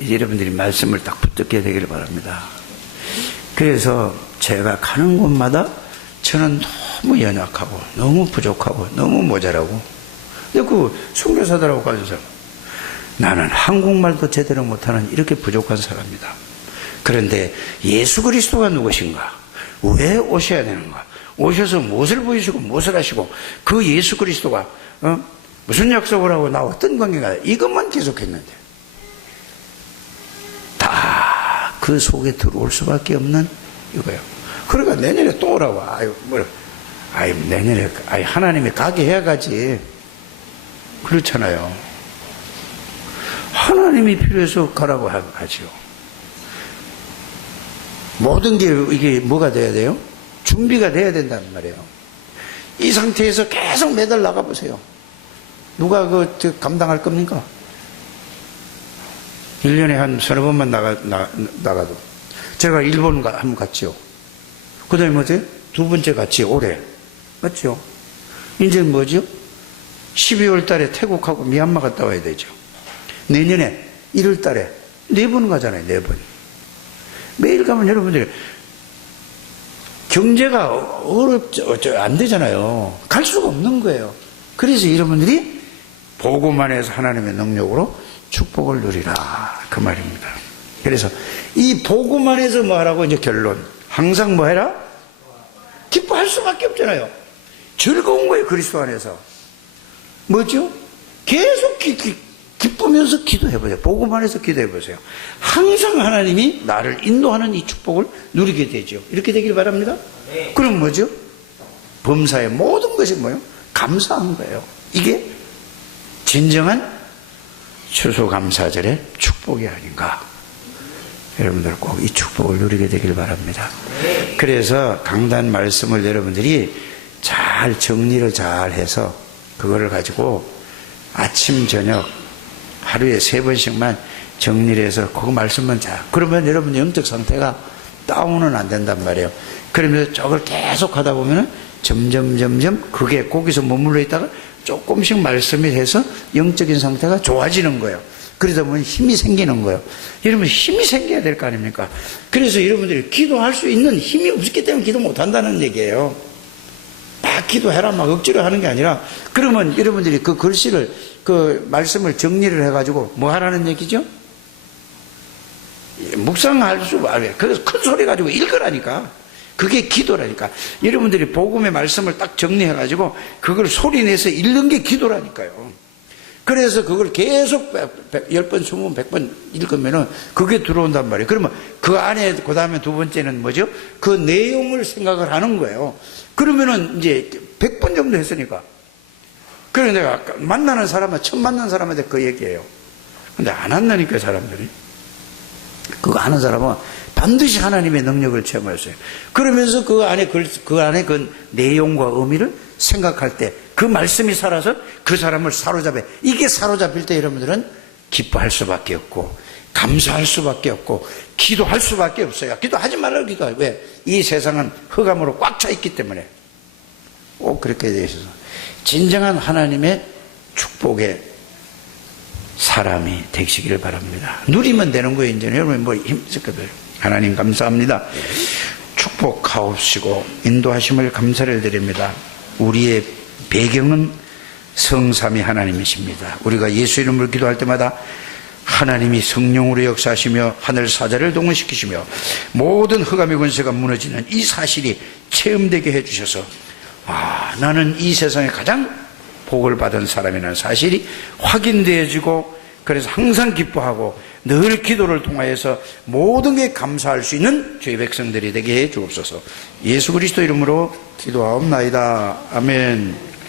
여러분들이 말씀을 딱 붙들게 되기를 바랍니다. 그래서 제가 가는 곳마다 저는 너무 연약하고 너무 부족하고 너무 모자라고, 근데 그 선교사들하고 가는 사람, 나는 한국말도 제대로 못하는 이렇게 부족한 사람이다. 그런데 예수 그리스도가 누구신가? 왜 오셔야 되는가? 오셔서 무엇을 보이시고 무엇을 하시고, 그 예수 그리스도가 무슨 약속을 하고 나와 어떤 관계가, 이것만 계속했는데 다 그 속에 들어올 수밖에 없는 이거예요. 그러니까 내년에 또 오라고. 내년에 하나님이 가게 해가지. 그렇잖아요. 하나님이 필요해서 가라고 하지요. 모든 게 이게 뭐가 돼야 돼요? 준비가 돼야 된다는 말이에요. 이 상태에서 계속 매달 나가보세요. 누가 감당할 겁니까? 1년에 한 서너 번만 나가도. 제가 일본 한번 갔지요. 그 다음에 뭐지? 두 번째 갔지, 올해. 맞죠? 이제 뭐죠? 12월 달에 태국하고 미얀마 갔다 와야 되죠. 내년에 1월 달에 4번 가잖아요. 4번. 매일 가면 여러분들이 경제가 안 되잖아요. 갈 수가 없는 거예요. 그래서 여러분들이 보고만 해서 하나님의 능력으로 축복을 누리라. 그 말입니다. 그래서 이 보고만 해서 뭐 하라고 이제 결론. 항상 뭐 해라? 기뻐할 수밖에 없잖아요. 즐거운 거예요. 그리스도 안에서. 뭐죠? 계속 기쁘면서 기도해보세요. 보고만 해서 기도해보세요. 항상 하나님이 나를 인도하는 이 축복을 누리게 되죠. 이렇게 되길 바랍니다. 네. 그럼 뭐죠? 범사의 모든 것이 뭐예요? 감사한 거예요. 이게 진정한 추수감사절의 축복이 아닌가. 여러분들 꼭 이 축복을 누리게 되길 바랍니다. 네. 그래서 강단 말씀을 여러분들이 잘 정리를 잘 해서 그거를 가지고 아침 저녁 하루에 3번씩만 정리를 해서 그거 말씀만 잘, 그러면 여러분 영적 상태가 다운은 안 된단 말이에요. 그러면서 저걸 계속 하다 보면은 점점 그게 거기서 머물러 있다가 조금씩 말씀이 해서 영적인 상태가 좋아지는 거예요. 그러다 보면 힘이 생기는 거예요. 여러분 힘이 생겨야 될 거 아닙니까? 그래서 여러분들이 기도할 수 있는 힘이 없기 때문에 기도 못 한다는 얘기예요. 막 기도해라 막 억지로 하는 게 아니라, 그러면 여러분들이 그 글씨를 그 말씀을 정리를 해가지고 뭐 하라는 얘기죠? 묵상할 수, 그래서 큰 소리 가지고 읽으라니까. 그게 기도라니까. 여러분들이 복음의 말씀을 딱 정리해가지고 그걸 소리 내서 읽는 게 기도라니까요. 그래서 그걸 계속 10번, 20번, 100번 읽으면은 그게 들어온단 말이에요. 그러면 그 안에, 그 다음에 두 번째는 뭐죠? 그 내용을 생각을 하는 거예요. 그러면은 이제 100번 정도 했으니까. 그래서 내가 만나는 사람은, 처음 만난 사람한테 그 얘기해요. 근데 안 한다니까, 사람들이. 그거 아는 사람은 반드시 하나님의 능력을 체험했어요. 그러면서 그 안에 그 내용과 의미를 생각할 때 그 말씀이 살아서 그 사람을 사로잡아. 이게 사로잡힐 때 여러분들은 기뻐할 수밖에 없고 감사할 수밖에 없고 기도할 수밖에 없어요. 기도하지 말라고 기도해요. 왜? 이 세상은 흑암으로 꽉 차 있기 때문에. 꼭 그렇게 되어 있어서 진정한 하나님의 축복의 사람이 되시기를 바랍니다. 누리면 되는 거예요. 이제 여러분 뭐 힘쓸 거예요. 하나님 감사합니다. 축복하옵시고 인도하심을 감사를 드립니다. 우리의 배경은 성삼위 하나님이십니다. 우리가 예수 이름으로 기도할 때마다 하나님이 성령으로 역사하시며 하늘 사자를 동원시키시며 모든 흑암의 권세가 무너지는 이 사실이 체험되게 해주셔서 나는 이 세상에 가장 복을 받은 사람이라는 사실이 확인되어지고, 그래서 항상 기뻐하고 늘 기도를 통하여서 모든 게 감사할 수 있는 주의 백성들이 되게 해 주옵소서. 예수 그리스도 이름으로 기도하옵나이다. 아멘.